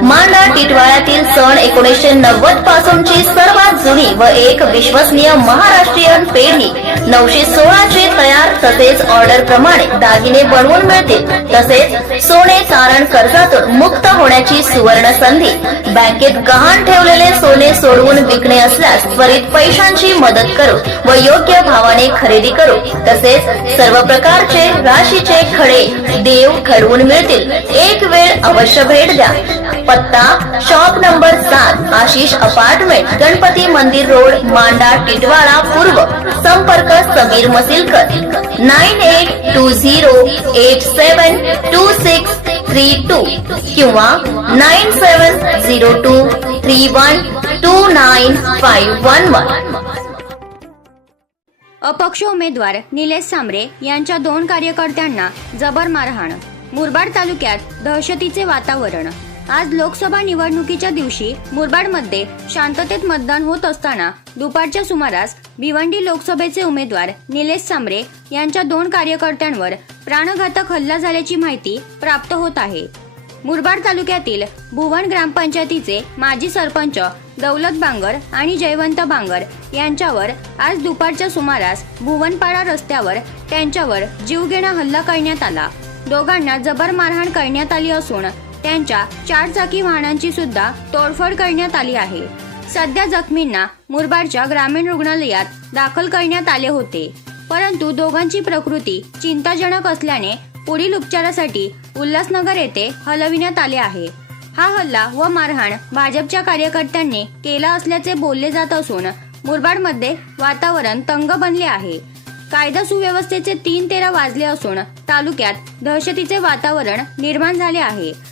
मांडा टिटवाळ्यातील सन एकोणीसशे नव्वद पासूनची सर्वात जुनी व एक विश्वसनीय महाराष्ट्रीयन पेढी. नऊशे सोळाचे तयार तसेच ऑर्डर प्रमाणे दागिने बनवून मिळतील. तसेच सोने तारण कर्जातून मुक्त होण्याची सुवर्ण संधी. बँकेत गहाण ठेवलेले सोने सोडवून विकणे असल्यास त्वरित पैशांची मदत करू व योग्य भावाने खरेदी करू. तसेच सर्व प्रकारचे राशीचे खडे देव घडवून मिळतील. एक वेळ अवश्य भेट द्या. पत्ता शॉप नंबर सात आशिष अपार्टमेंट गणपती मंदिर रोड मांडा टिटवाळा पूर्व. संपर्क Sameer Masilkar. Nine eight two zero eight seven two six three two किंवा nine seven zero two three one two nine five one one. अपक्ष उमेदवार निलेश सांबरे यांच्या दोन कार्यकर्त्यांना जबर मारहाण. मुरबाड तालुक्यात दहशतीचे वातावरण. आज लोकसभा निवडणुकीच्या दिवशी मुरबाडमध्ये शांततेत मतदान होत असताना दुपारच्या सुमारास भिवंडी लोकसभेचे उमेदवार निलेश सांबरे यांच्या दोन कार्यकर्त्यांवर प्राणघातक हल्ला झाल्याची माहिती प्राप्त होत आहे. मुरबाड तालुक्यातील भुवन ग्रामपंचायतीचे माजी सरपंच दौलत बांगर आणि जयवंत बांगर यांच्यावर आज दुपारच्या सुमारास भुवनपाडा रस्त्यावर त्यांच्यावर जीवघेणा हल्ला करण्यात आला. दोघांना जबर मारहाण करण्यात आली असून त्यांच्या चार चाकी वाहनांची सुद्धा तोडफोड करण्यात आली आहे. सध्या जखमींना मुरबाडच्या ग्रामीण रुग्णालयात दाखल करण्यात आले होते. परंतु दोघांची प्रकृती चिंताजनक असल्याने पुढील उपचारासाठी उल्हासनगर येथे हलविण्यात आले आहे. हा हल्ला व मारहाण भाजपच्या कार्यकर्त्यांनी केला असल्याचे बोलले जात असून मुरबाडमध्ये वातावरण तंग बनले आहे. कायदा सुव्यवस्थेचे तीन तेरा वाजले असून तालुक्यात दहशतीचे वातावरण निर्माण झाले आहे.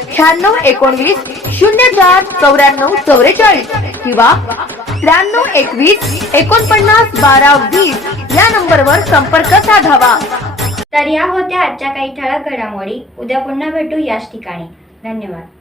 अठ्ठ्याण्णव एकोणवीस शून्य चार चौऱ्याण्णव चौवेचाळीस किंवा त्र्याण्णव एकवीस एकोणपन्नास बारा वीस या नंबरवर संपर्क साधावा. तर या होत्या आजच्या काही ठळक घडामोडी. उद्या पुन्हा भेटू याच ठिकाणी. धन्यवाद.